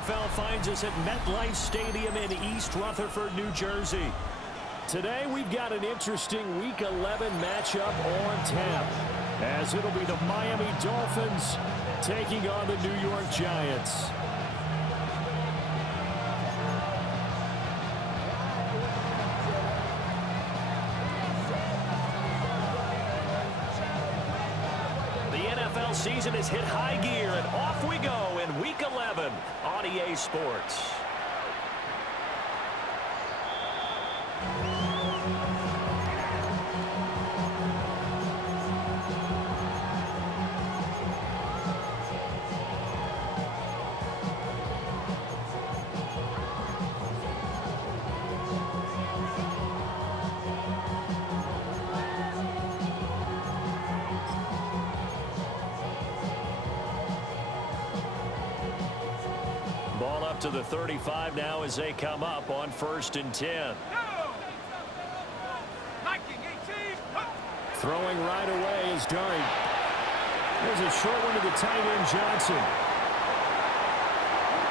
NFL finds us at MetLife Stadium in East Rutherford, New Jersey. Today we've got an interesting Week 11 matchup on tap, as it'll be the Miami Dolphins taking on the New York Giants. Season has hit high gear, and off we go in Week 11 on EA Sports. Ball up to the 35 now as they come up on 1st and 10. Throwing right away is Dart. There's a short one to the tight end, Johnson.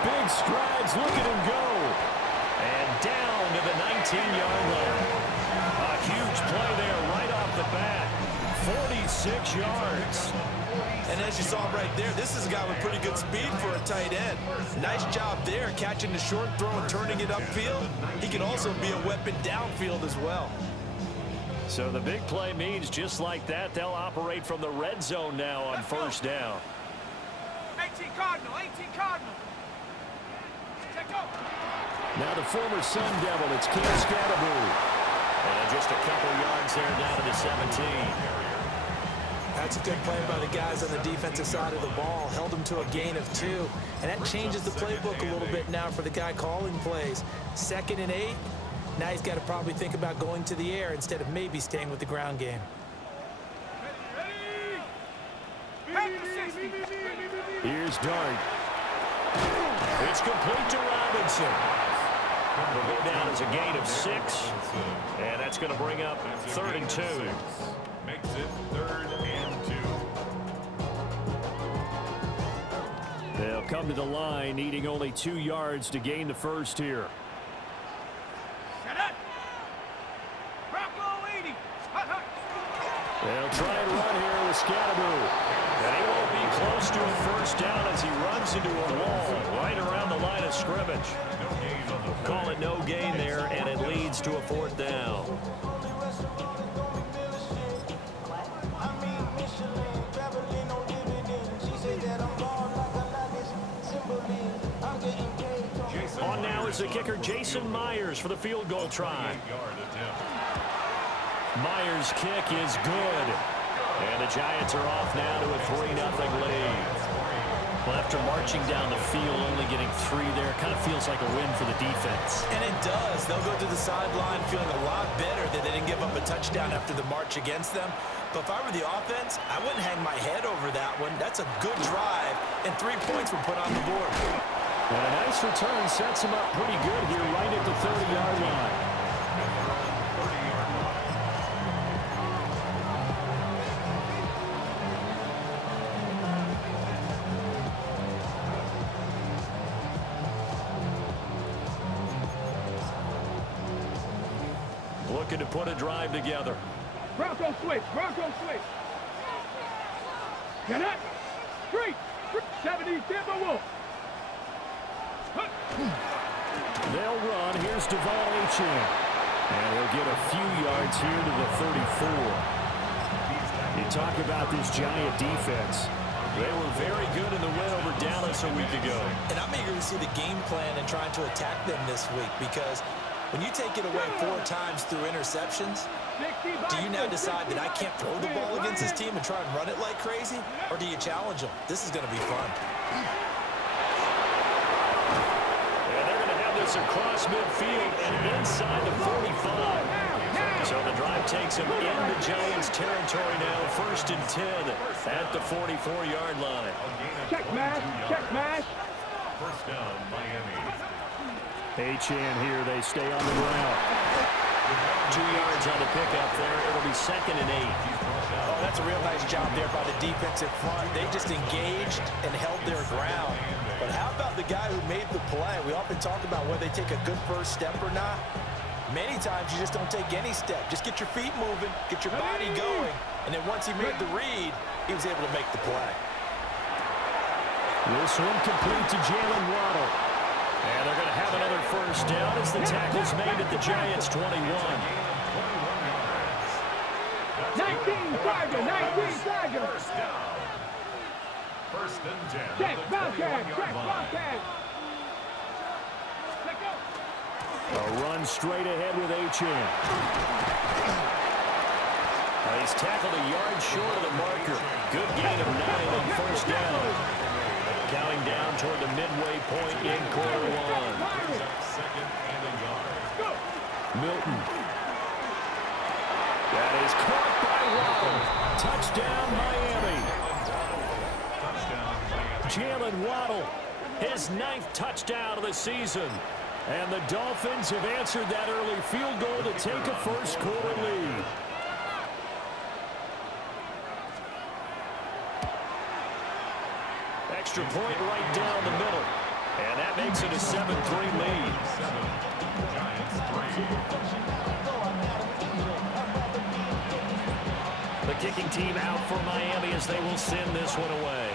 Big strides, look at him go. And down to the 19-yard line. A huge play there right off the bat. 46 yards. And as you saw right there, this is a guy with pretty good speed for a tight end. Nice job there, catching the short throw and turning it upfield. He can also be a weapon downfield as well. So the big play means just like that, they'll operate from the red zone now on 1st down. 18 Cardinal, 18 Cardinal. Take off. Now the former Sun Devil, it's Cam Scatterbury. And just a couple yards there down to the 17. That's a good play by the guys on the defensive side of the ball. Held him to a gain of 2. And that changes the playbook a little bit now for the guy calling plays. 2nd and 8. Now he's got to probably think about going to the air instead of maybe staying with the ground game. Here's Dart. It's complete to Robinson. Will go down as a gain of 6. And that's going to bring up 3rd and 2. Makes it 3rd and 2. They'll come to the line, needing only 2 yards to gain the first here. Set up. Bronco 80. They'll try and run here with Scatterbury. And he won't be close to a 1st down as he runs into a wall right around the line of scrimmage. Call it no gain there, and it leads to a 4th down. On now is the kicker, Jason Myers, for the field goal try. Myers' kick is good. And the Giants are off now to a 3-0 lead. Well, after marching down the field, only getting 3 there, kind of feels like a win for the defense. And it does. They'll go to the sideline feeling a lot better that they didn't give up a touchdown after the march against them. But if I were the offense, I wouldn't hang my head over that one. That's a good drive, and 3 points were put on the board. And a nice return sets him up pretty good here right at the 30-yard line. Looking to put a drive together. Bronco switch. Bronco switch. Get up. 3. 70 Timberwolves. They'll run. Here's Devon Achane. And he'll get a few yards here to the 34. You talk about this Giant defense. They were very good in the win over Dallas a week ago. And I'm eager to see the game plan and trying to attack them this week, because when you take it away 4 times through interceptions, do you now decide that I can't throw the ball against this team and try and run it like crazy? Or do you challenge them? This is going to be fun. Across midfield and inside the 45. So the drive takes him into Giants territory now. 1st and 10 at the 44-yard line. Check mash. Check mash. 1st down, Miami. Achane here. They stay on the ground. 2 yards on the pickup there. It'll be 2nd and 8. Oh, that's a real nice job there by the defensive front. They just engaged and held their ground. But how about the guy who made the play? We often talk about whether they take a good first step or not. Many times you just don't take any step. Just get your feet moving, get your body going. And then once he made the read, he was able to make the play. This one complete to Jalen Waddle. And they're going to have another first down as the tackle's made at the Giants' 21. 19 Tiger, 19 Tiger. First down. 1st and 10. Check, at the Bobcat, 21-yard check, line. Bobcat. Let go. A run straight ahead with Achane. He's tackled a yard short of the marker. Good gain of 9 on first down. Counting down toward the midway point in quarter 1. 2nd and a yard. Milton. That is caught by Waddle. Touchdown, Miami. Jalen Waddle, his 9th touchdown of the season. And the Dolphins have answered that early field goal to take a first quarter lead. Extra point right down the middle. And that makes it a 7-3 lead. Giants 3. The kicking team out for Miami as they will send this one away.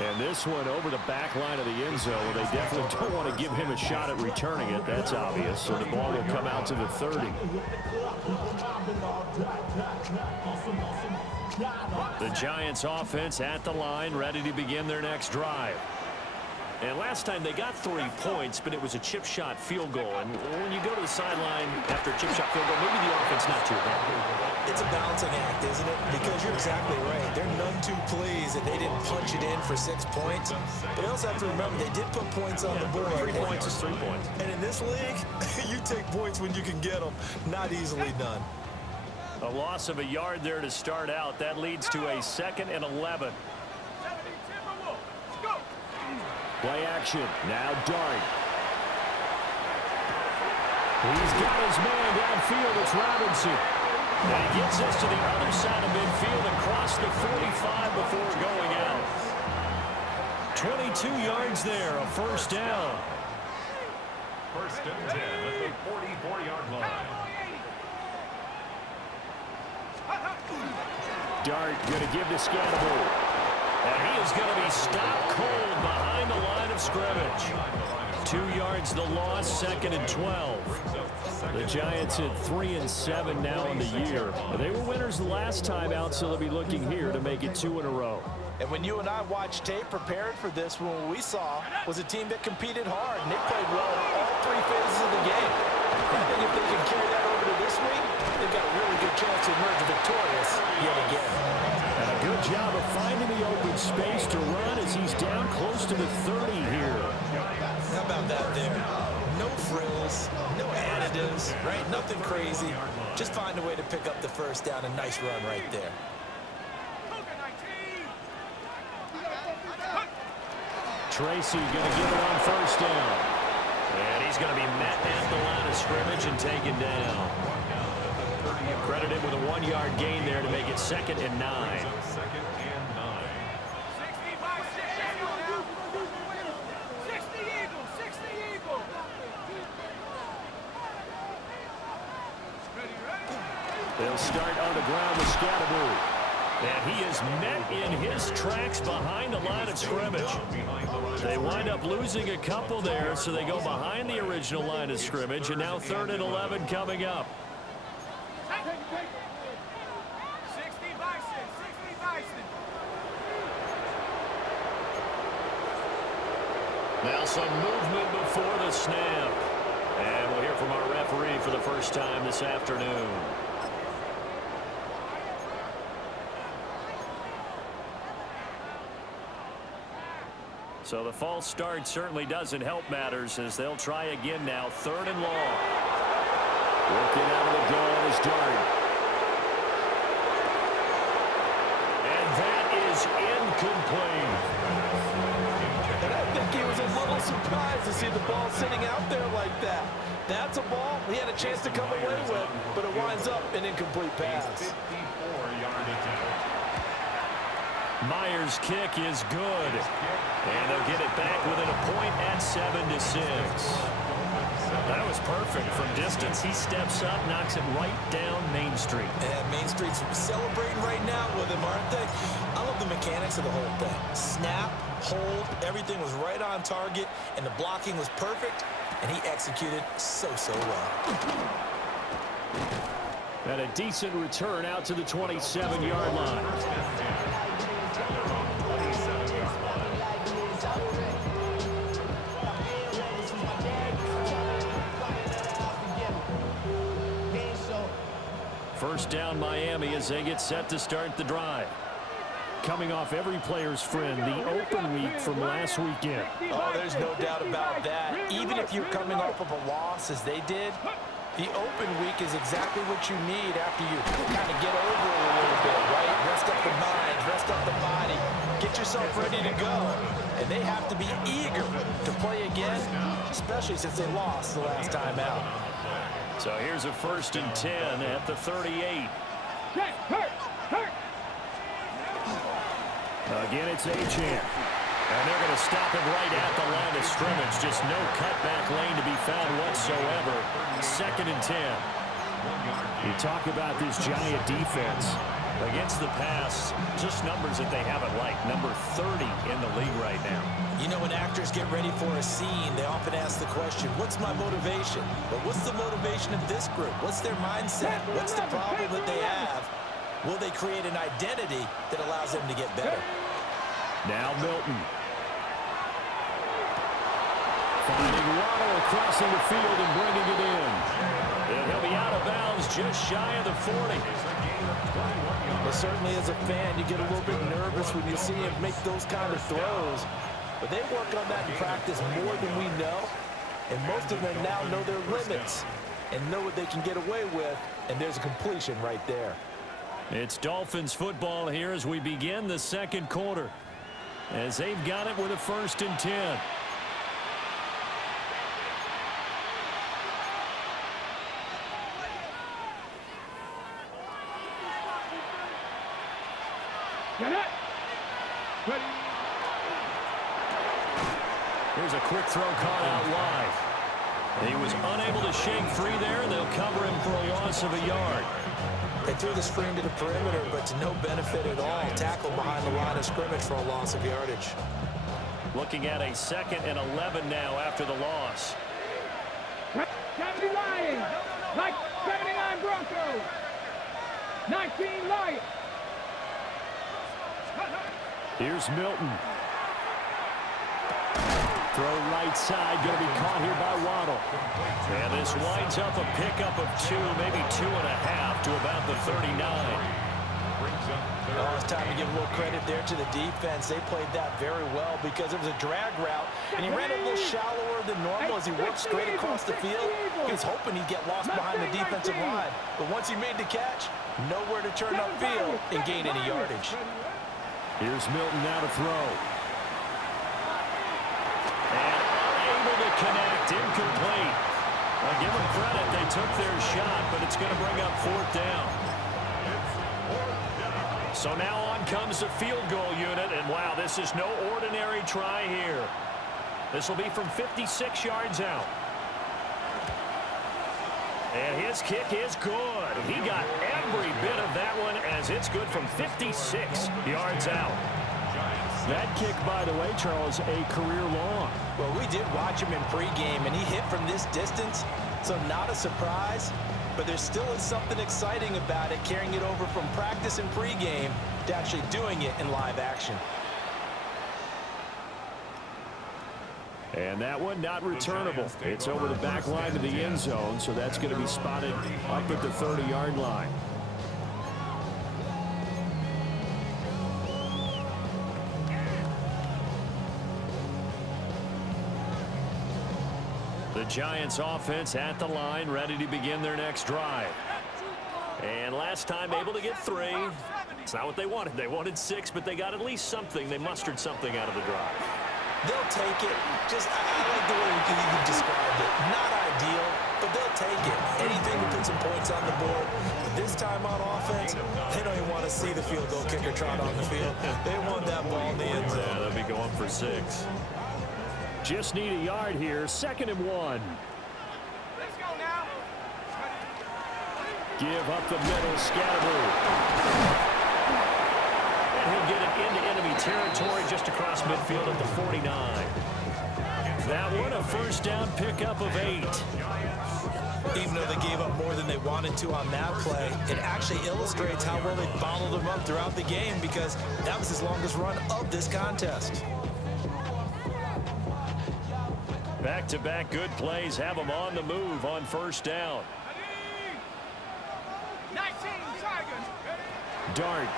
And this one over the back line of the end zone. Well, they definitely don't want to give him a shot at returning it. That's obvious. So the ball will come out to the 30. The Giants offense at the line, ready to begin their next drive. And last time they got 3 points, but it was a chip shot field goal. And when you go to the sideline after a chip shot field goal, maybe the offense not too happy. It's a balancing act, isn't it? Because you're exactly right. They're none too pleased that they didn't punch it in for 6 points. But you also have to remember they did put points on the board. 3 points is 3 points. And in this league, you take points when you can get them. Not easily done. A loss of a yard there to start out. That leads to a 2nd and 11. Play action. Now Dart. He's got his man downfield. It's Robinson. And he gets us to the other side of midfield across the 45 before going out. 22 yards there, a first down. 1st and 10 at the 44-yard line. Dart going to give to Scannable. And he is going to be stopped cold behind the line of scrimmage. 2 yards the loss, 2nd and 12. The Giants at 3-7 now in the year. They were winners the last time out, so they'll be looking here to make it 2 in a row. And when you and I watched tape preparing for this one, what we saw was a team that competed hard, and they played well in all 3 phases of the game. I think if they can carry that over to this week, they've got a really good chance to emerge victorious yet again. And a good job of finding the open space to run as he's down close to the 30 here. How about that there? No frills, no additives, right? Nothing crazy. Just find a way to pick up the first down. A nice run right there. Tracy going to get it on first down. And he's going to be met at the line of scrimmage and taken down. Credit him with a 1-yard gain there to make it 2nd and 9. 2nd and 9. 60 Eagles, 60 Eagles. They'll start on the ground with Scatterbury. And he is met in his tracks behind the line of scrimmage. They wind up losing a couple there, so they go behind the original line of scrimmage, and now 3rd and 11 coming up. 60 Bison, 60 Bison. Now some movement before the snap. And we'll hear from our referee for the first time this afternoon. So the false start certainly doesn't help matters as they'll try again now. 3rd and long. Working out of the gun is Dart. And that is incomplete. And I think he was a little surprised surprised to see the ball sitting out there like that. That's a ball he had a chance to come away with, but it winds up an incomplete pass. 54-yard attempt. Myers' kick is good. And they'll get it back within a point at 7-6. That was perfect. From distance, he steps up, knocks it right down Main Street. And Main Street's celebrating right now with him, aren't they? I love the mechanics of the whole thing. Snap, hold, everything was right on target, and the blocking was perfect, and he executed so well. And a decent return out to the 27-yard line. First down Miami as they get set to start the drive. Coming off every player's friend, the open week from last weekend. Oh, there's no doubt about that. Even if you're coming off of a loss as they did, the open week is exactly what you need after you kind of get over it a little bit, right? Rest up the mind, rest up the body, get yourself ready to go. And they have to be eager to play again, especially since they lost the last time out. So here's a 1st and 10 at the 38. Again, it's Achane. And they're going to stop him right at the line of scrimmage. Just no cutback lane to be found whatsoever. 2nd and 10. You talk about this Giant defense. Against the pass, just numbers that they haven't liked. Number 30 in the league right now. You know, when actors get ready for a scene, they often ask the question, what's my motivation? But what's the motivation of this group? What's their mindset? What's the problem that they have? Will they create an identity that allows them to get better? Now Milton. Finding Waddle crossing the field and bringing it in. And he'll be out of bounds just shy of the 40. Well, certainly as a fan, you get a little bit nervous when you see him make those kind of throws. But they work on that in practice more than we know. And most of them now know their limits and know what they can get away with. And there's a completion right there. It's Dolphins football here as we begin the 2nd quarter. As they've got it with a 1st and 10. Here's a quick throw caught out wide. He was unable to shake free there, and they'll cover him for a loss of a yard. They threw the screen to the perimeter, but to no benefit at all. Tackled behind the line of scrimmage for a loss of yardage. Looking at a 2nd and 11 now after the loss. 70 Lions, like 79 Broncos, 19 Lions. Here's Milton. Throw right side, going to be caught here by Waddle. And this winds up a pickup of 2, maybe 2.5 to about the 39. Oh, it's time to give a little credit there to the defense. They played that very well because it was a drag route, and he ran a little shallower than normal as he worked straight across the field. He was hoping he'd get lost behind the defensive line, but once he made the catch, nowhere to turn upfield and gain any yardage. Here's Milton now to throw. And unable to connect, incomplete. Well, give them credit, they took their shot, but it's going to bring up 4th down. So now on comes the field goal unit, and wow, this is no ordinary try here. This will be from 56 yards out. And his kick is good. He got every bit of that one as it's good from 56 yards out. That kick, by the way, Charles, a career long. Well, we did watch him in pregame, and he hit from this distance, so not a surprise. But there still is something exciting about it, carrying it over from practice and pregame to actually doing it in live action. And that one not returnable. It's over the back line of the end zone, so that's going to be spotted up at the 30-yard line. The Giants offense at the line, ready to begin their next drive. And last time able to get 3. It's not what they wanted. They wanted 6, but they got at least something. They mustered something out of the drive. They'll take it. I like the way you described it. Not ideal, but they'll take it. Anything to put some points on the board. But this time on offense, they don't even want to see the field goal kicker trot on the field. They want that ball in the end zone. Yeah, they'll be going for 6. Just need a yard here. 2nd and 1. Let's go now. Give up the middle, Scatterby. And he'll get it into enemy territory just across midfield at the 49. That one a first down pickup of 8. Even though they gave up more than they wanted to on that play, it actually illustrates how well they bottled them up throughout the game because that was his longest run of this contest. Back-to-back good plays have them on the move on first down. 19 Tigers. Dart.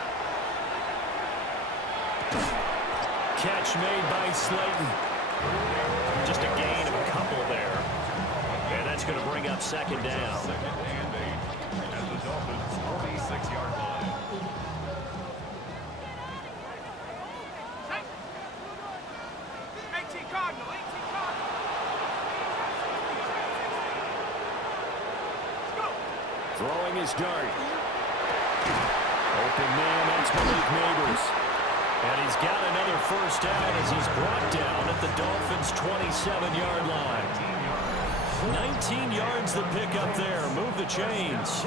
Catch made by Slayton. Just a gain of a couple there. And that's going to bring up 2nd down. 2nd and 8 at the Dolphins' 46-yard line. 18 Cardinal. 18 Cardinal. Go. Throwing his Dart. Open man, that's Malik Neighbors. And he's got another first down as he's brought down at the Dolphins' 27-yard line. 19 yards the pickup there. Move the chains.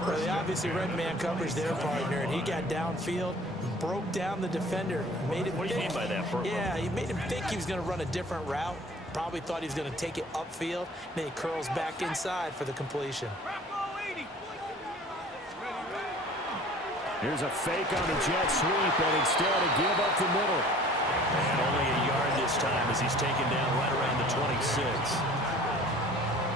Well, they obviously read man coverage their partner, and he got downfield, broke down the defender. Made him What do you think, mean by that, Burt? Yeah, he made him think he was going to run a different route. Probably thought he was going to take it upfield. Then he curls back inside for the completion. Bravo 80. Here's a fake on a jet sweep, and instead a give up the middle. And only a yard this time as he's taken down right around the 26.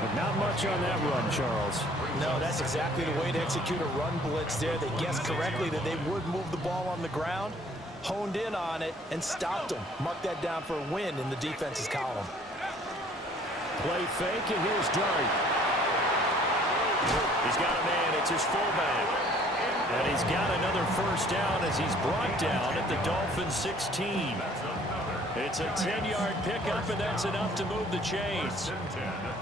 But not much on that run, Charles. No, that's exactly the way to execute a run blitz there. They guessed correctly that they would move the ball on the ground, honed in on it, and stopped them. Mark that down for a win in the defense's column. Play fake, and here's Dart. He's got a man. It's his fullback. And he's got another first down as he's brought down at the Dolphins' 16. It's a 10-yard pickup, and that's enough to move the chains.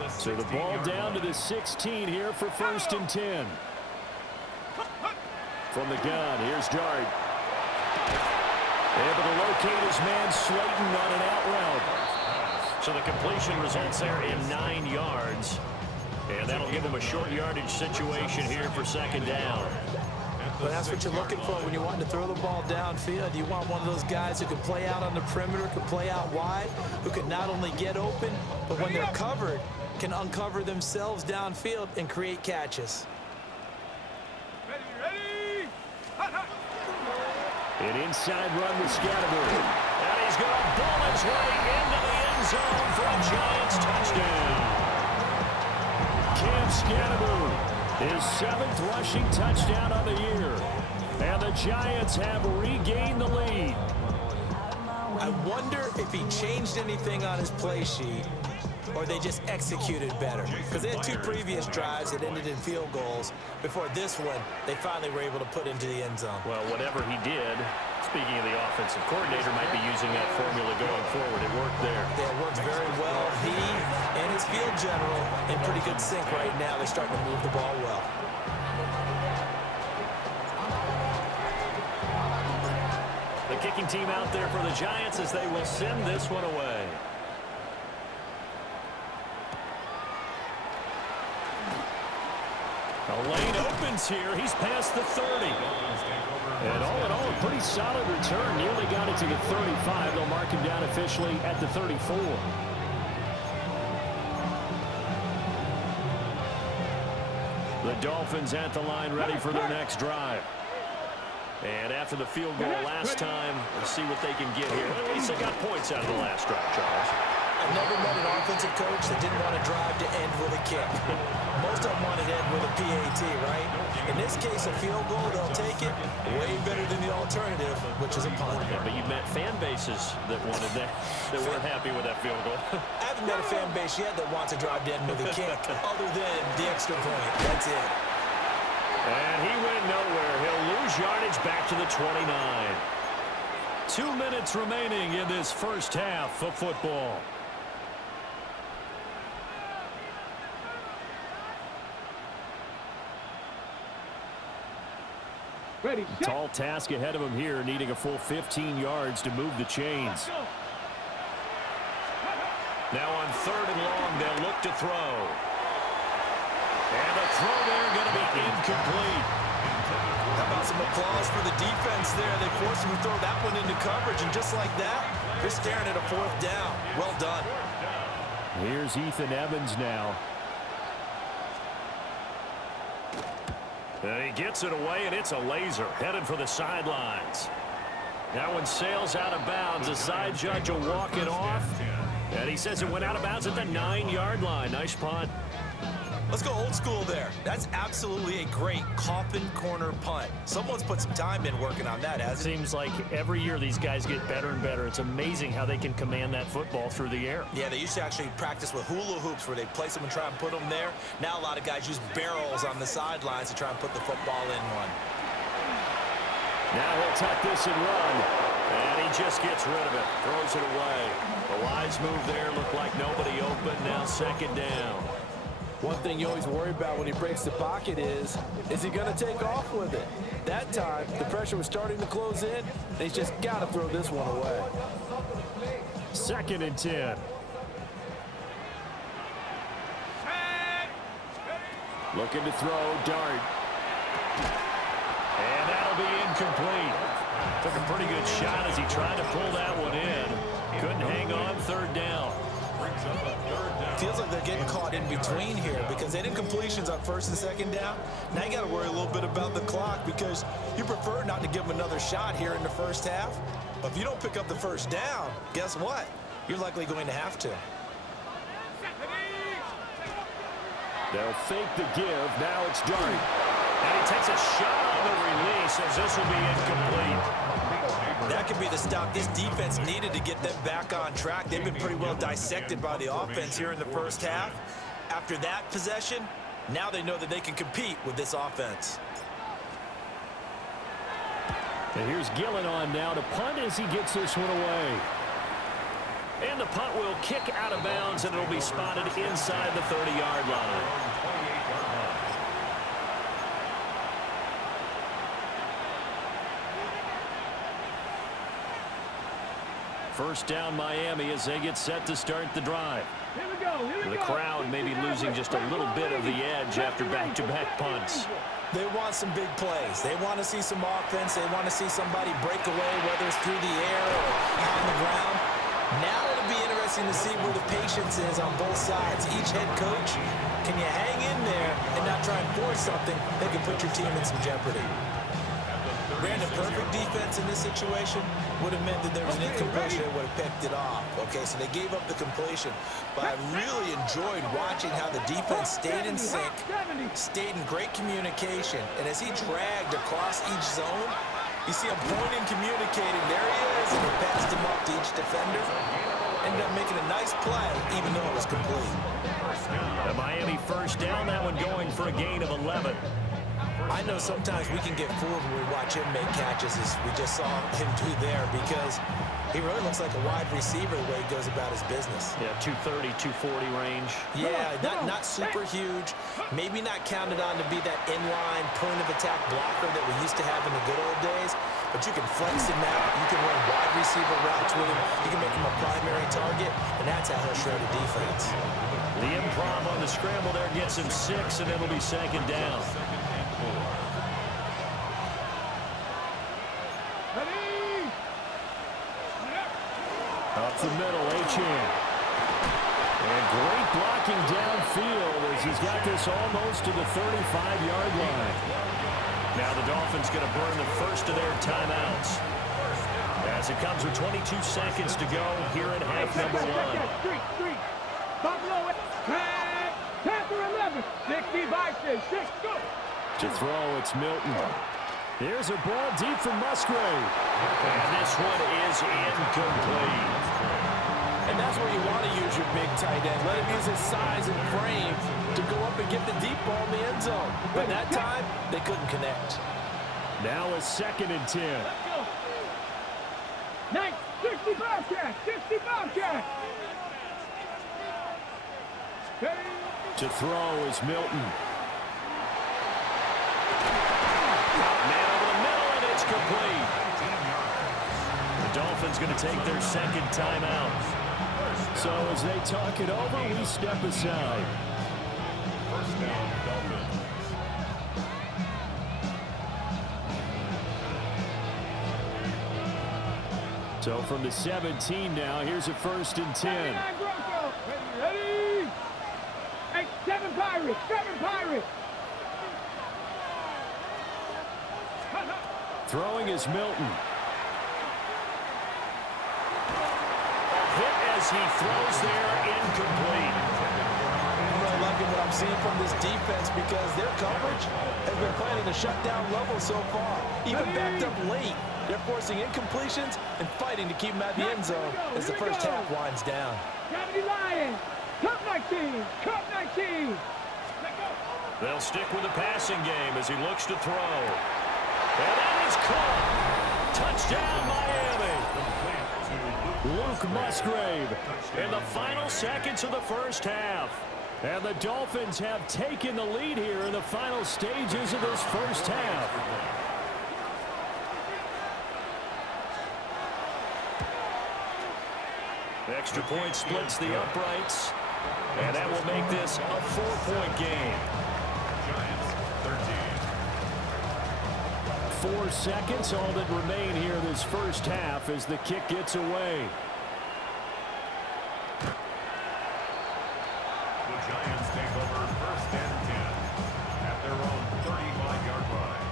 So the ball down to the 16 here for 1st and 10. From the gun, here's Dart. Able to locate his man Slayton on an out route. So the completion results there in 9 yards. And that'll give him a short yardage situation here for 2nd down. But that's what you're looking for when you're wanting to throw the ball downfield. You want one of those guys who can play out on the perimeter, can play out wide, who can not only get open, but when they're covered, can uncover themselves downfield and create catches. Ready. Hot, hot. An inside run with Scatterby. And he's going to ball his way into the end zone for a Giants touchdown. Cam Scatterby. His 7th rushing touchdown of the year. And the Giants have regained the lead. I wonder if he changed anything on his play sheet or they just executed better. Because they had 2 previous drives that ended in field goals. Before this one, they finally were able to put into the end zone. Well, whatever he did, speaking of the offensive coordinator, might be using that formula going forward. It worked there. Yeah, it works very well. He and his field general in pretty good sync right now. They're starting to move the ball well. The kicking team out there for the Giants as they will send this one away. A lane opens here. He's past the 30. And all in all, a pretty solid return. Nearly got it to the 35. They'll mark him down officially at the 34. The Dolphins at the line, ready for their next drive. And after the field goal last time, we'll see what they can get here. At least they got points out of the last drive, Charles. I've never met an offensive coach that didn't want to drive to end with a kick. Most of them want to end with a PAT, right? In this case, a field goal, they'll take it way better than the alternative, which is a punt. Yeah, but you met fan bases that wanted that, that weren't happy with that field goal. I haven't met a fan base yet that wants to drive to end with a kick, other than the extra point. That's it. And he went nowhere. He'll lose yardage back to the 29. 2 minutes remaining in this first half of football. Ready, set. Tall task ahead of him here, needing a full 15 yards to move the chains. Now on 3rd and long, they'll look to throw. And the throw there going to be incomplete. How about some applause for the defense there? They forced him to throw that one into coverage, and just like that, they're staring at a 4th down. Well done. Here's Ethan Evans now. And he gets it away, and it's a laser headed for the sidelines. That one sails out of bounds. The side judge will walk it off. And he says it went out of bounds at the 9-yard line. Nice punt. Let's go old school there. That's absolutely a great coffin corner punt. Someone's put some time in working on that, hasn't it? Seems like every year these guys get better and better. It's amazing how they can command that football through the air. Yeah, they used to actually practice with hula hoops where they place them and try and put them there. Now a lot of guys use barrels on the sidelines to try and put the football in one. Now he'll tuck this and run. And he just gets rid of it. Throws it away. The wise move there. Looked like nobody open. Now 2nd down. One thing you always worry about when he breaks the pocket is he going to take off with it? That time, the pressure was starting to close in, and he's just got to throw this one away. 2nd and 10. Looking to throw, dart. And that'll be incomplete. Took a pretty good shot as he tried to pull that one in. Couldn't hang on. 3rd down. Feels like they're getting caught in between here because they did completions on 1st and 2nd down. Now you got to worry a little bit about the clock because you prefer not to give them another shot here in the 1st half. But if you don't pick up the 1st down, guess what? You're likely going to have to. They'll fake the give. Now it's Dart. And he takes a shot on the release as this will be incomplete. That could be the stop this defense needed to get them back on track. They've been pretty well dissected by the offense here in the 1st half. After that possession, now they know that they can compete with this offense. And here's Gillen on now to punt as he gets this one away. And the punt will kick out of bounds, and it'll be spotted inside the 30-yard line. First down Miami as they get set to start the drive. Here we go. The crowd may be losing just a little bit of the edge after back-to-back punts. They want some big plays. They want to see some offense. They want to see somebody break away, whether it's through the air or on the ground. Now it'll be interesting to see where the patience is on both sides. Each head coach, can you hang in there and not try and force something that can put your team in some jeopardy? Brandon, perfect defense in this situation would have meant that there was an incompletion and would have picked it off. Okay, so they gave up the completion. But I really enjoyed watching how the defense stayed in sync, stayed in great communication. And as he dragged across each zone, you see him pointing, communicating. There he is, and he passed him up to each defender. Ended up making a nice play, even though it was complete. The Miami first down, that one going for a gain of 11. I know sometimes we can get fooled when we watch him make catches, as we just saw him do there, because he really looks like a wide receiver the way he goes about his business. Yeah, 230, 240 range. Yeah, not super huge. Maybe not counted on to be that inline point-of-attack blocker that we used to have in the good old days, but you can flex him out. You can run wide receiver routes with him. You can make him a primary target, and that's how he'll shred a defense. The improv on the scramble there gets him 6, and it'll be 2nd down. Up the middle, Achane. And great blocking downfield as he's got this almost to the 35-yard line. Now the Dolphins going to burn the first of their timeouts. As it comes with 22 seconds to go here in half number 1. Street. Buffalo. Panther 11. 65 6. Go. To throw, it's Milton. Here's a ball deep from Musgrave. And this one is incomplete. And that's where you want to use your big tight end. Let him use his size and frame to go up and get the deep ball in the end zone. But that time, they couldn't connect. Now a 2nd and 10. Bobcat. 60 Bobcat. Ready? To throw is Milton. Man over the middle, and it's complete. The Dolphins going to take their second timeout. So as they talk it over, we step aside. First down, Dolphins. So from the 17 now, here's a 1st and 10. Ready? 7 Pirates. 7 Pirates. Throwing is Milton. Hit as he throws there, incomplete. I'm really liking what I'm seeing from this defense because their coverage has been playing at a shutdown level so far. Even backed up late, they're forcing incompletions and fighting to keep them at the end zone as the first half winds down. Gravity Lions. Cup 19. Cup 19. They'll stick with the passing game as he looks to throw. And that is caught. Touchdown, Miami. Luke Musgrave in the final seconds of the first half. And the Dolphins have taken the lead here in the final stages of this first half. Extra point splits the uprights. And that will make this a 4-point game. Giants, 13. 4 seconds, all that remain here this first half as the kick gets away. The Giants take over 1st and 10 at their own 35-yard line.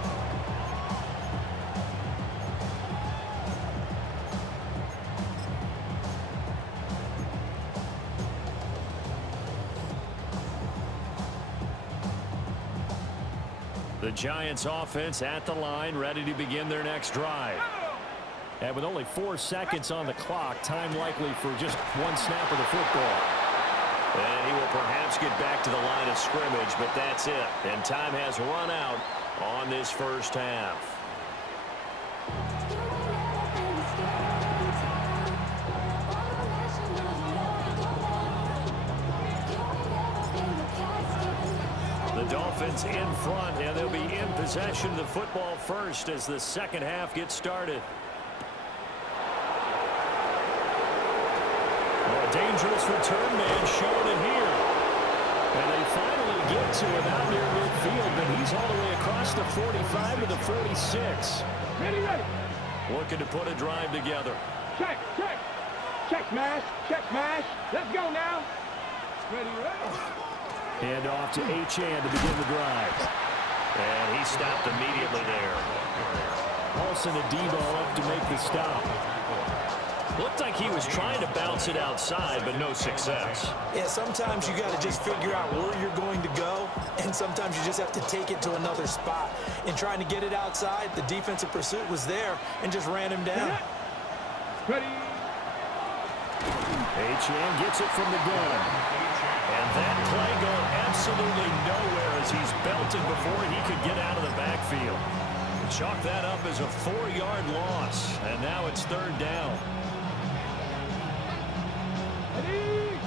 The Giants offense at the line, ready to begin their next drive. And with only 4 seconds on the clock, time likely for just one snap of the football. And he will perhaps get back to the line of scrimmage, but that's it. And time has run out on this first half. The Dolphins in front, and they'll be in possession of the football first as the second half gets started. A dangerous return man showing it here. And they finally get to him out near midfield, but he's all the way across the 45 to the 46. Ready, ready. Looking to put a drive together. Check, check. Check smash, check smash. Let's go now. Ready, ready. Hand off to Achane to begin the drive. And he stopped immediately there. Paulson and Debo up to make the stop. Looked like he was trying to bounce it outside, but no success. Yeah, sometimes you got to just figure out where you're going to go, and sometimes you just have to take it to another spot. In trying to get it outside, the defensive pursuit was there and just ran him down. Ready. Achane gets it from the gun. And that play going absolutely nowhere as he's belted before he could get out of the backfield. Chalk that up as a 4-yard loss, and now it's 3rd down. Ready.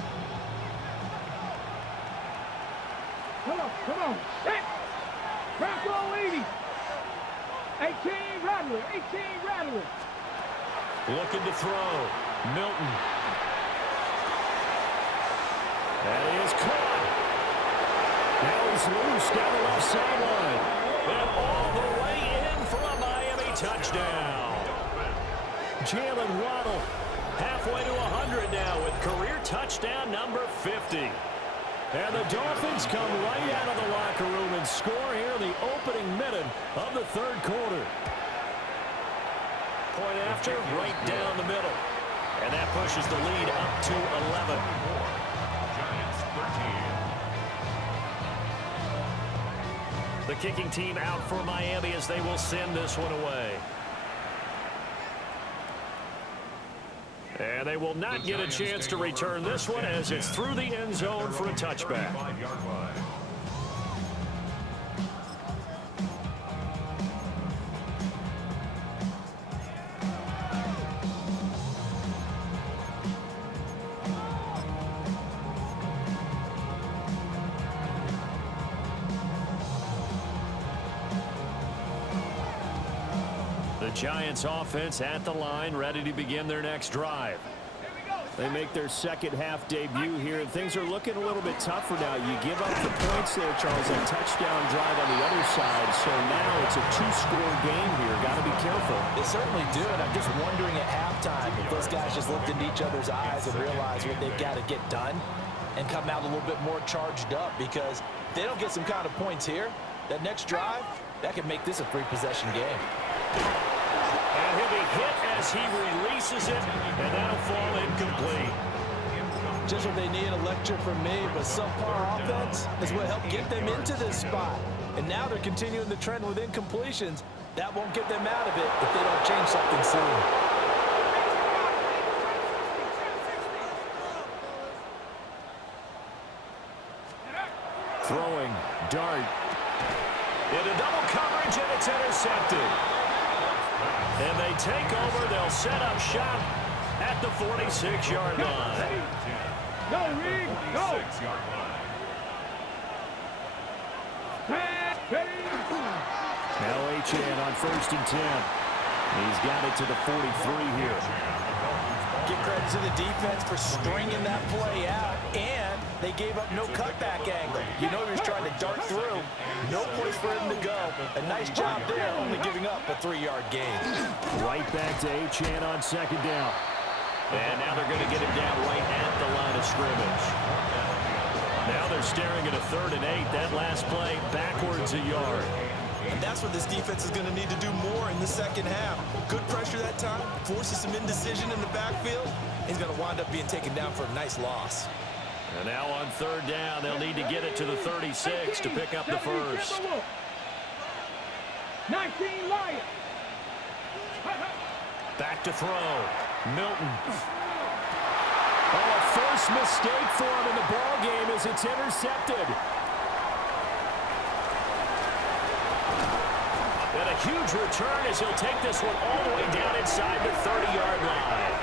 Come on, come on. Set. Bronco 80. 18 Rattler, 18 Rattler. Looking to throw. Milton. And he is caught. Now he's loose down the left sideline. And all the way in for a Miami touchdown. Jalen Waddle Halfway to 100 now with career touchdown number 50. And the Dolphins come right out of the locker room and score here in the opening minute of the 3rd quarter. Point after, right down the middle. And that pushes the lead up to 11. Giants 13. The kicking team out for Miami as they will send this one away. And they will not get a chance to return this one as it's through the end zone for a touchback. 35-yard line. The Giants offense at the line, ready to begin their next drive. They make their second half debut here, and things are looking a little bit tougher now. You give up the points there, Charles, a touchdown drive on the other side. So now it's a two-score game here. Got to be careful. They certainly do, and I'm just wondering at halftime if those guys just looked into each other's eyes and realized what they've got to get done and come out a little bit more charged up, because if they don't get some kind of points here, that next drive, that could make this a three-possession game. And he'll be hit as he releases it, and that'll fall incomplete. Just what they need, a lecture from me, but subpar offense is what helped get them into this spot. And now they're continuing the trend with incompletions. That won't get them out of it if they don't change something soon. Throwing, dart. Into double coverage, and it's intercepted. And they take over. They'll set up shop at the 46-yard line. Go, Reed, go! Now GMen on 1st and 10. He's got it to the 43 here. Give credit to the defense for stringing that play out, and they gave up no cutback angle. You know he was trying to dart through. No place for him to go. A nice job there, only giving up a 3-yard gain. Right back to GMen on 2nd down. And now they're going to get him down right at the line of scrimmage. Now they're staring at a 3rd and 8. That last play backwards a yard. And that's what this defense is going to need to do more in the second half. Good pressure that time, forces some indecision in the backfield. He's going to wind up being taken down for a nice loss. And now on 3rd down, they'll need to get it to the 36 to pick up the first. 19 Lions. Back to throw. Milton. Oh, a first mistake for him in the ball game as it's intercepted. And a huge return as he'll take this one all the way down inside the 30-yard line.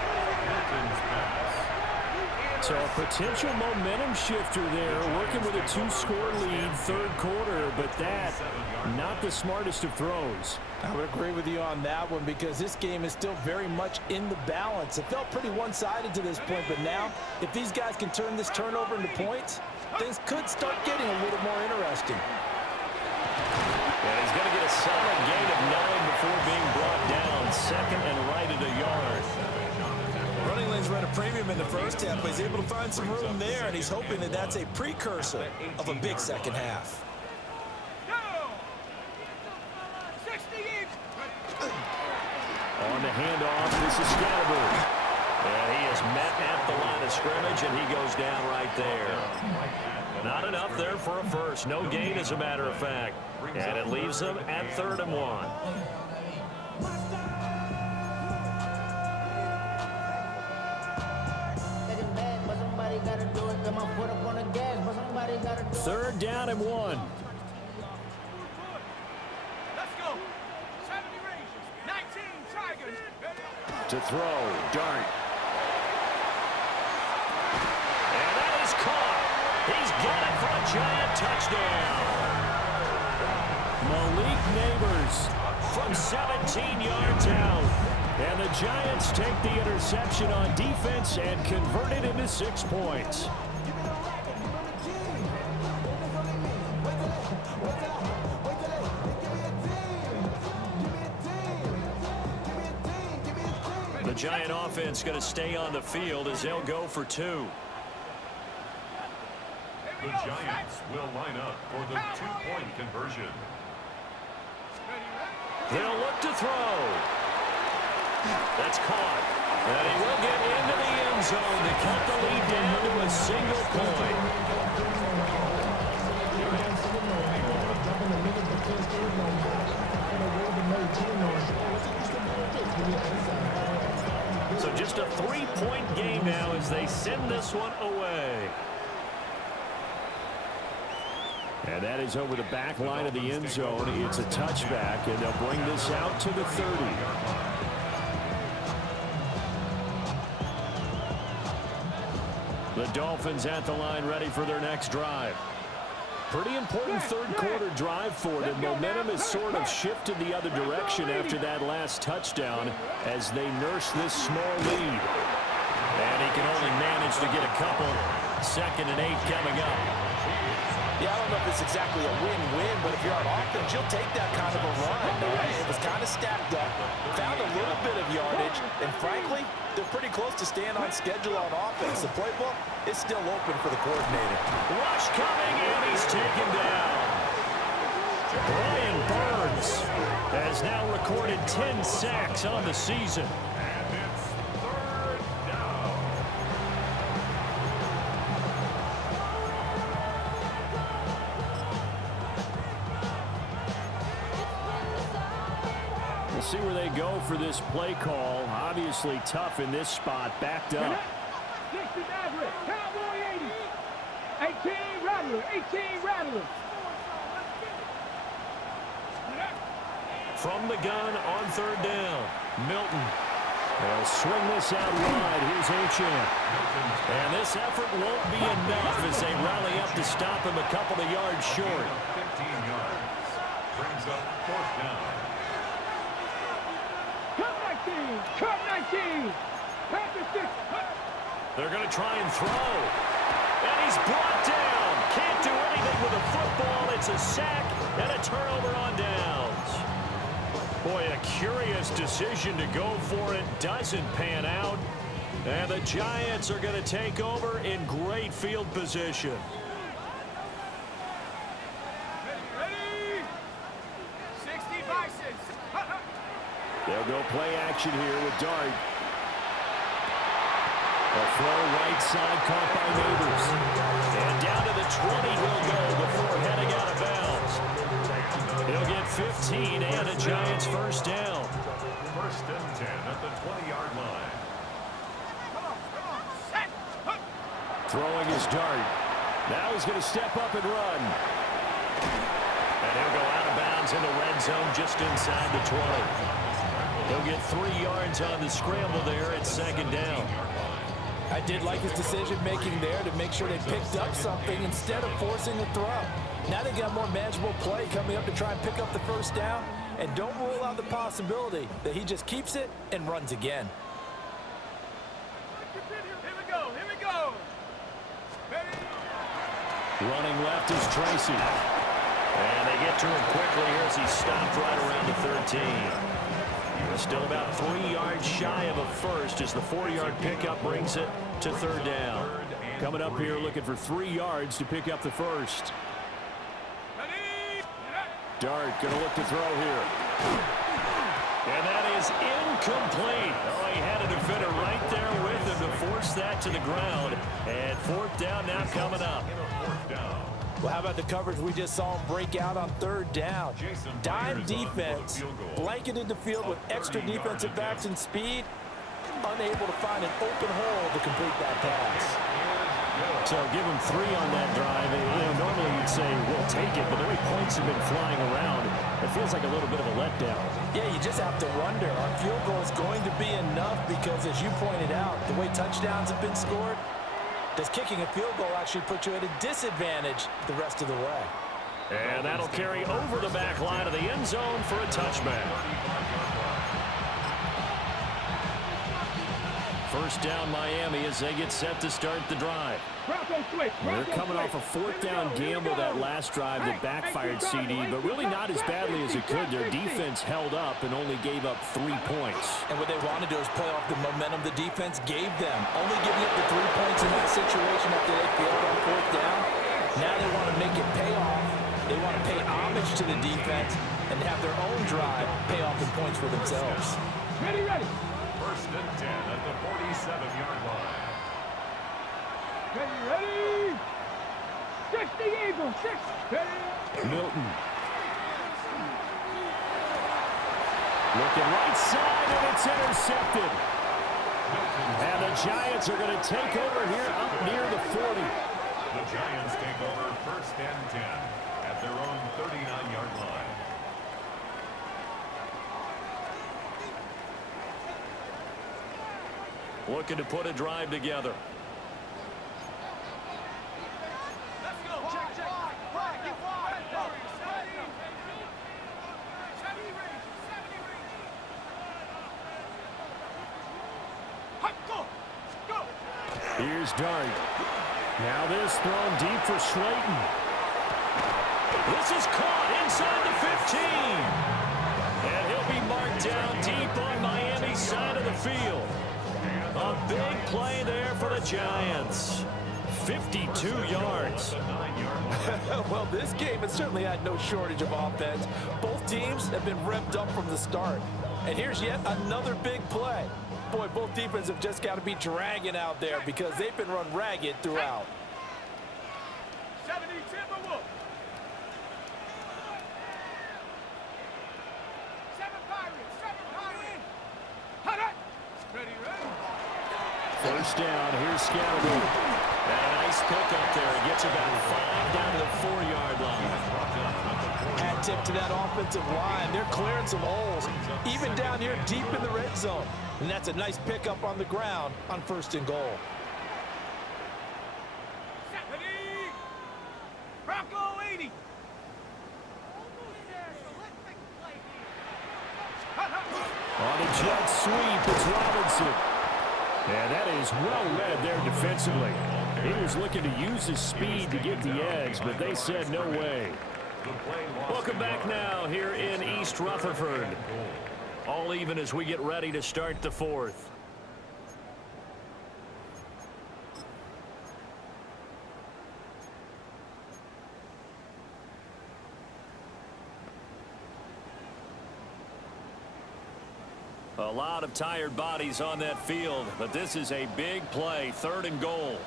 So a potential momentum shifter there, working with a 2-score lead, 3rd quarter, but that, not the smartest of throws. I would agree with you on that one, because this game is still very much in the balance. It felt pretty one-sided to this point, but now, if these guys can turn this turnover into points, things could start getting a little more interesting. And he's going to get a solid gain of 9 before being brought down. 2nd and right at a yard. Running lanes run a premium in the first half, but he's able to find some room there, and he's hoping that that's a precursor of a big second half. On the handoff, this is Scatterberg. And he is met at the line of scrimmage, and he goes down right there. Not enough there for a first. No gain, as a matter of fact. And it leaves them at 3rd and 1. Third down and 1. Let's go. 70 Rangers, 19 Tigers. To throw, dart. And that is caught. He's got it for a Giant touchdown. Malik Neighbors From 17 yards out. And the Giants take the interception on defense and convert it into 6 points. The Giant offense going to stay on the field as they'll go for 2. The Giants will line up for the 2-point conversion. They'll look to throw. That's caught. And he will get into the end zone to cut the lead down to a single point. So just a 3-point game now as they send this one away. And that is over the back line of the end zone. It's a touchback, and they'll bring this out to the 30. The Dolphins at the line ready for their next drive. Pretty important third quarter drive for them. Momentum has sort of shifted the other direction after that last touchdown as they nurse this small lead. And he can only manage to get a couple. 2nd and 8 coming up. Yeah, I don't know if it's exactly a win-win, but if you're on offense, you'll take that kind of a run. It was kind of stacked up, found a little bit of yardage, and frankly, they're pretty close to staying on schedule on offense. The playbook is still open for the coordinator. Rush coming, and he's taken down. Brian Burns has now recorded 10 sacks on the season. And it's 3rd down. We'll see where they go for this play call. Obviously tough in this spot, backed up. 60 Maverick, Cowboy 80. 18 Rattler, 18 Rattler. From the gun on 3rd down, Milton. They'll swing this out wide. Here's Achane. And this effort won't be enough as they rally up to stop him a couple of yards short. 15 yards. Brings up 4th down. Cut 19. Panthers 6. They're going to try and throw. And he's brought down. Can't do anything with the football. It's a sack and a turnover on downs. Boy, a curious decision to go for it. Doesn't pan out. And the Giants are going to take over in great field position. Ready? 60 Bisons. They'll go play action here with Dart. A throw right side caught by Neighbors. And down to the 20 he'll go before heading out of bounds. He'll get 15 and a Giants 1st down. 1st and 10 at the 20-yard line. Throwing his Dart. Now he's going to step up and run. And he'll go out of bounds in the red zone just inside the 20. He'll get 3 yards on the scramble there at 2nd down. I did like his decision-making there to make sure they picked up something instead of forcing a throw. Now they got more manageable play coming up to try and pick up the 1st down, and don't rule out the possibility that he just keeps it and runs again. Here we go. Ready? Running left is Tracy. And they get to him quickly here as he stopped right around the 13. Still about 3 yards shy of a first as the 4-yard pickup brings it to 3rd down. Coming up here looking for 3 yards to pick up the first. Dart going to look to throw here. And that is incomplete. Oh, he had a defender right there with him to force that to the ground. And 4th down now coming up. 4th down. Well, how about the coverage we just saw him break out on 3rd down? Dime defense, blanketed the field with extra defensive backs and speed, unable to find an open hole to complete that pass. So give him 3 on that drive. Normally you'd say, we'll take it, but the way points have been flying around, it feels like a little bit of a letdown. Yeah, you just have to wonder, our field goal is going to be enough because, as you pointed out, the way touchdowns have been scored, does kicking a field goal actually put you at a disadvantage the rest of the way? And that'll carry over the back line of the end zone for a touchback. 1st down Miami as they get set to start the drive. They're coming off a 4th down gamble that last drive that backfired CD, but really not as badly as it could. Their defense held up and only gave up 3 points. And what they want to do is play off the momentum the defense gave them. Only giving up the 3 points in that situation after they failed on 4th down. Now they want to make it pay off. They want to pay homage to the defense and have their own drive pay off in points for themselves. Ready. 1st and 10 at the 47-yard line. Ready. 60 Eagles. 6. Ready. Milton. Looking right side, and it's intercepted. And the Giants are going to take over here up near the 40. The Giants take over 1st and 10 at their own 39-yard line. Looking to put a drive together. Let's go. Check. Here's Dart. Now this thrown deep for Slayton. This is caught inside the 15. And he'll be marked down deep on Miami's side of the field. A big play there for the Giants. 52 yards. Well, this game has certainly had no shortage of offense. Both teams have been revved up from the start. And here's yet another big play. Boy, both defenses have just got to be dragging out there because they've been run ragged throughout. 70 Timberwolves. 7 Pirates. 7 Pirates. Hot up. Ready, ready. First down. Here's Scatterby. And a nice pickup there. He gets about 5 down to the 4-yard line. Hat tip to that offensive line. They're clearing some holes, even down here deep in the red zone. And that's a nice pickup on the ground on 1st and goal. Ready. Bronco 80. On a jet sweep, it's Robinson. And that is well read there defensively. He was looking to use his speed to get the edge, but they said no way. Welcome back now here in East Rutherford. All even as we get ready to start the 4th. A lot of tired bodies on that field, but this is a big play, 3rd and goal.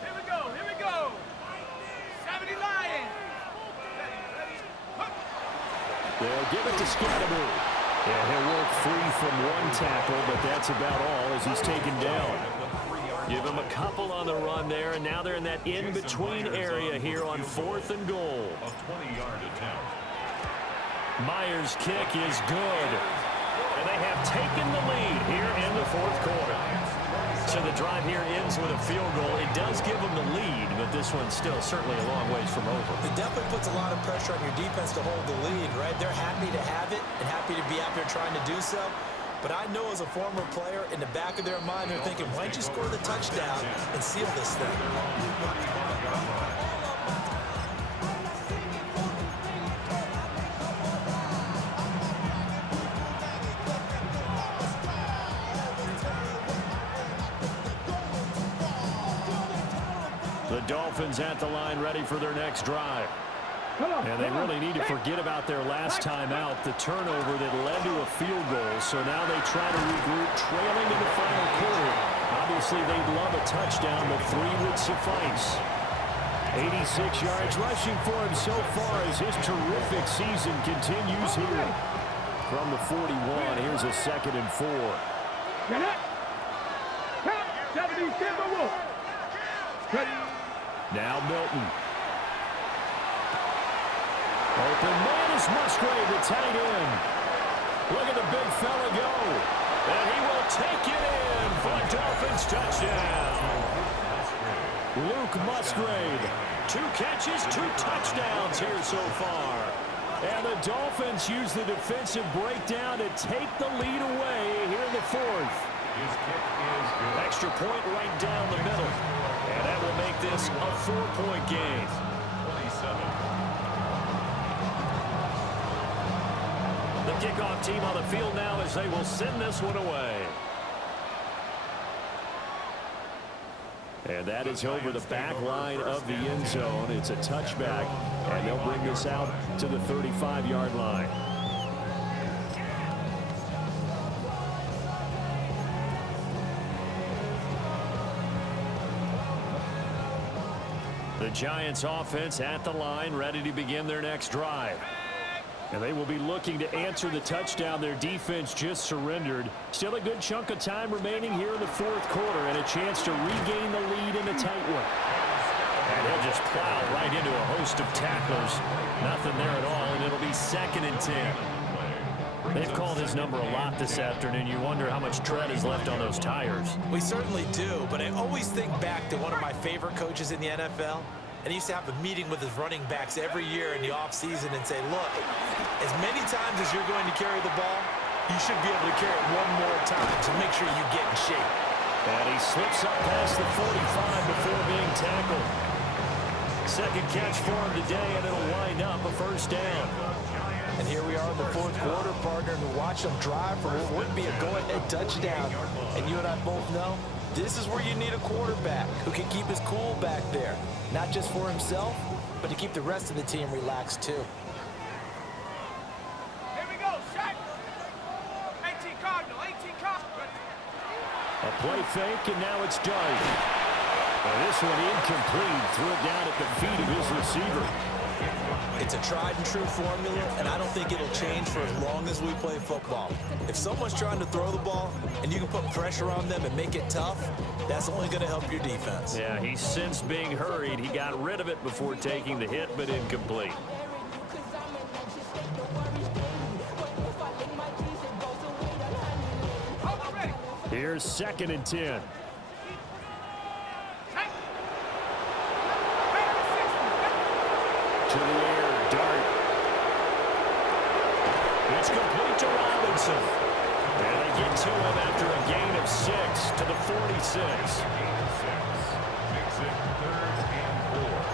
Here we go. Here we go. 70 Lions. They'll give it to Scatterby. Yeah, he'll work free from one tackle, but that's about all as he's taken down. Give him a couple on the run there, and now they're in that in-between area here on 4th and goal. A 20-yard attempt. Myers' kick is good. And they have taken the lead here in the 4th quarter. So the drive here ends with a field goal. It does give them the lead, but this one's still certainly a long ways from over. It definitely puts a lot of pressure on your defense to hold the lead, right? They're happy to have it and happy to be out there trying to do so. But I know as a former player, in the back of their mind, they're thinking, why don't you score the touchdown and seal this thing? The Dolphins at the line ready for their next drive. And they really need to forget about their last time out, the turnover that led to a field goal. So now they try to regroup, trailing in the final quarter. Obviously, they'd love a touchdown, but 3 would suffice. 86 yards rushing for him so far as his terrific season continues here. From the 41, here's a 2nd and 4. Get it. Count. 70 Timberwolves. Now Milton. Open man is Musgrave, the tight end. Look at the big fella go. And he will take it in for a Dolphins touchdown. Luke Musgrave. 2 catches, 2 touchdowns here so far. And the Dolphins use the defensive breakdown to take the lead away here in the 4th. His kick is good. Extra point right down the middle. And that will make this a 4-point game. 27. The kickoff team on the field now as they will send this one away. And that is over the back line of the end zone. It's a touchback, and they'll bring this out to the 35-yard line. The Giants offense at the line, ready to begin their next drive. And they will be looking to answer the touchdown their defense just surrendered. Still a good chunk of time remaining here in the 4th quarter and a chance to regain the lead in a tight one. And he'll just plow right into a host of tacklers. Nothing there at all, and it'll be 2nd and 10. They've called his number a lot this afternoon. You wonder how much tread is left on those tires. We certainly do, but I always think back to one of my favorite coaches in the NFL. And he used to have a meeting with his running backs every year in the offseason and say, look, as many times as you're going to carry the ball, you should be able to carry it one more time, so make sure you get in shape. And he slips up past the 45 before being tackled. Second catch for him today, and it'll wind up a first down. And here we are in the fourth quarter, partner, and watch them drive for what would be a go-ahead touchdown. And you and I both know this is where you need a quarterback who can keep his cool back there. Not just for himself, but to keep the rest of the team relaxed too. Here we go, shot. 18 Cardinal, 18 Cardinal. A play fake, and now it's Dart. And this one incomplete. Threw it down at the feet of his receiver. It's a tried and true formula, and I don't think it'll change for as long as we play football. If someone's trying to throw the ball and you can put pressure on them and make it tough, that's only going to help your defense. Yeah, he sensed being hurried. He got rid of it before taking the hit, but incomplete. Here's 2nd and 10. To the air, Dart. It's complete to Robinson. And they get to him after a gain of 6 to the 46. Makes it 3rd and 4.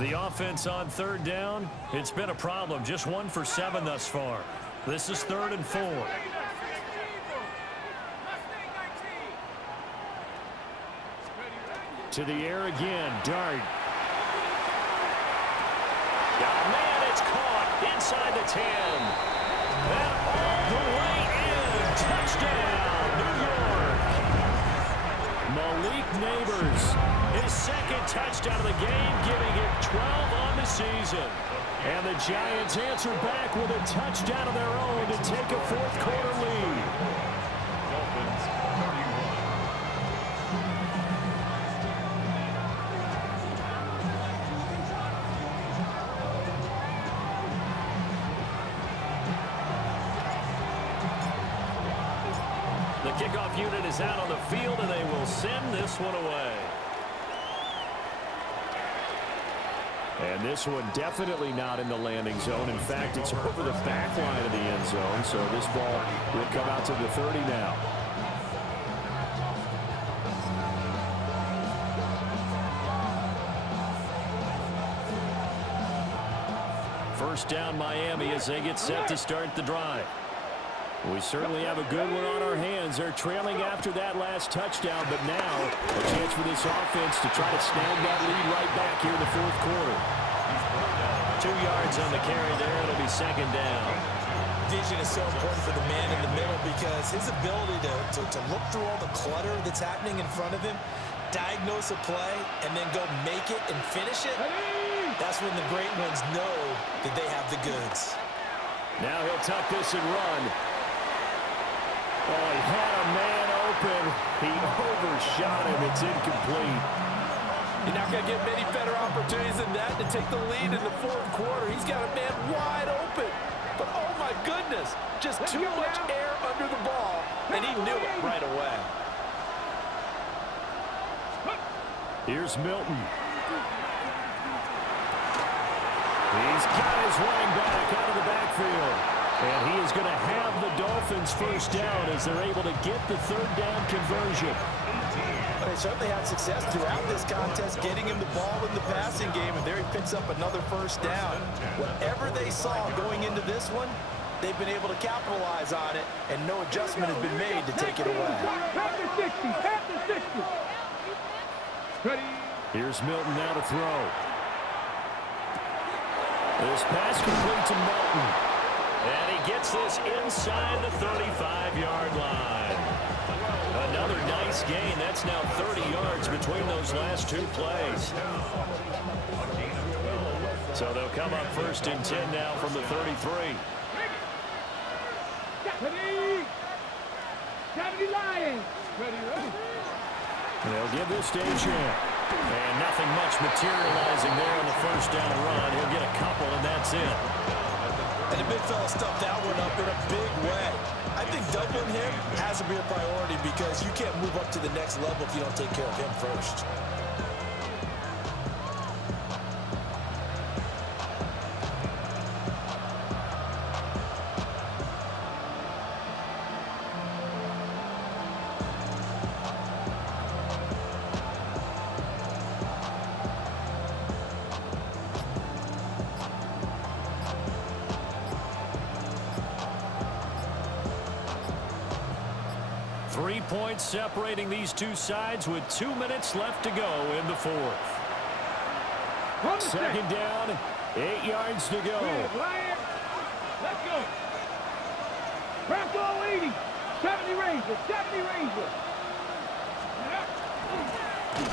The offense on 3rd down, it's been a problem. Just 1 for 7 thus far. This is 3rd and 4. To the air again, Dart. Oh, man, it's caught inside the 10. And all the way in. Touchdown, New York. Malik Neighbors. His 2nd touchdown of the game, giving him 12 on the season. And the Giants answer back with a touchdown of their own to take a 4th quarter lead. Dolphins 31. The kickoff unit is out on the field, and they will send this one away. And this one definitely not in the landing zone. In fact, it's over the back line of the end zone. So this ball will come out to the 30 now. First down, Miami, as they get set to start the drive. We certainly have a good one on our hands. They're trailing after that last touchdown, but now a chance for this offense to try to snag that lead right back here in the 4th quarter. 2 yards on the carry there. It'll be 2nd down. Vision is so important for the man in the middle because his ability to look through all the clutter that's happening in front of him, diagnose a play, and then go make it and finish it, that's when the great ones know that they have the goods. Now he'll tuck this and run. Oh, he had a man open. He overshot him. It's incomplete. You're not going to get many better opportunities than that to take the lead in the 4th quarter. He's got a man wide open. But, oh, my goodness, just too much air under the ball, and he knew it right away. Here's Milton. He's got his running back out of the backfield. And he is going to have the Dolphins first down as they're able to get the 3rd down conversion. They certainly had success throughout this contest, getting him the ball in the passing game, and there he picks up another first down. Whatever they saw going into this one, they've been able to capitalize on it, and no adjustment has been made to take it away. Here's Milton now to throw. This pass complete to Milton. And he gets this inside the 35-yard line. Another nice gain. That's now 30 yards between those last 2 plays. So they'll come up 1st and 10 now from the 33. They'll give this to Champ. And nothing much materializing there on the first down run. He'll get a couple, and that's it. And the big fella stuffed that one up in a big way. I think doubling him has to be a priority because you can't move up to the next level if you don't take care of him first. 3 points separating these two sides with 2 minutes left to go in the fourth. Second down, 8 yards to go. Let's go. Bronco 80. 70 Rangers. 70 Rangers.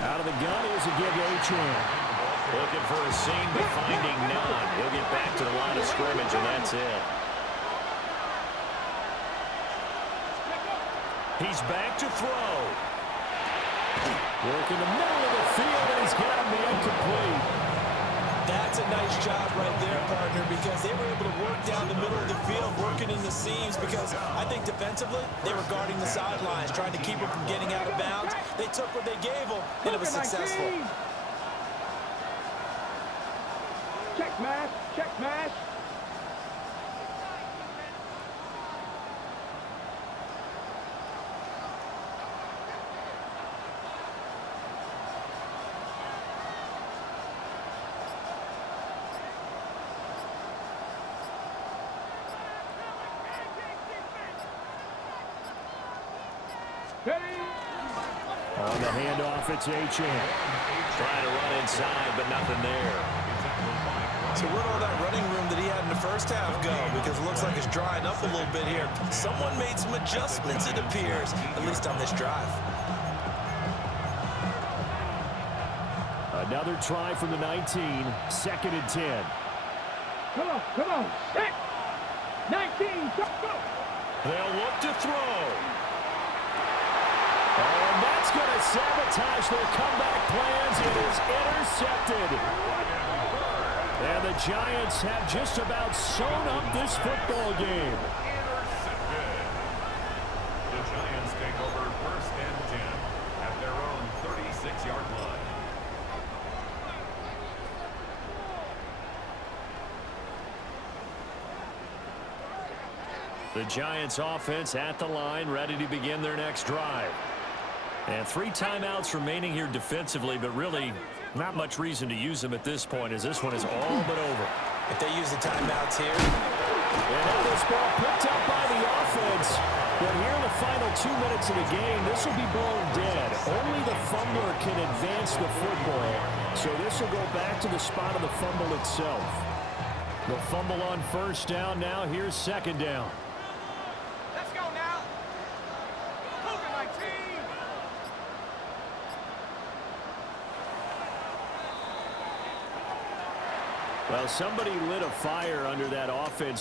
Out of the gun is a give to H-Man. Looking for a seam, but finding none. He'll get back to the line of scrimmage, and that's it. He's back to throw. Working the middle of the field, and he's got him the incomplete. That's a nice job right there, partner, because they were able to work down the middle of the field, working in the seams, because I think defensively, they were guarding the sidelines, trying to keep them from getting out of bounds. They took what they gave them, and it was successful. Check smash. Check smash. On the handoff, it's H.M. Trying to run inside, but nothing there. So where'd all that running room that he had in the first half go? Because it looks like it's drying up a little bit here. Someone made some adjustments, it appears, at least on this drive. Another try from the 19, 2nd and 10. Come on. Set. 19. Go. They'll look to throw. Oh, and that's going to sabotage their comeback plans. It is intercepted. And the Giants have just about sewn up this football game. Intercepted. The Giants take over 1st and 10 at their own 36-yard line. The Giants offense at the line, ready to begin their next drive. And 3 timeouts remaining here defensively, but really not much reason to use them at this point, as this one is all but over. If they use the timeouts here. And now this ball picked up by the offense. But here in the final 2 minutes of the game, this will be blown dead. Only the fumbler can advance the football. So this will go back to the spot of the fumble itself. The fumble on 1st down now. Here's 2nd down. Let's go now. Cougar 19. Well, somebody lit a fire under that offense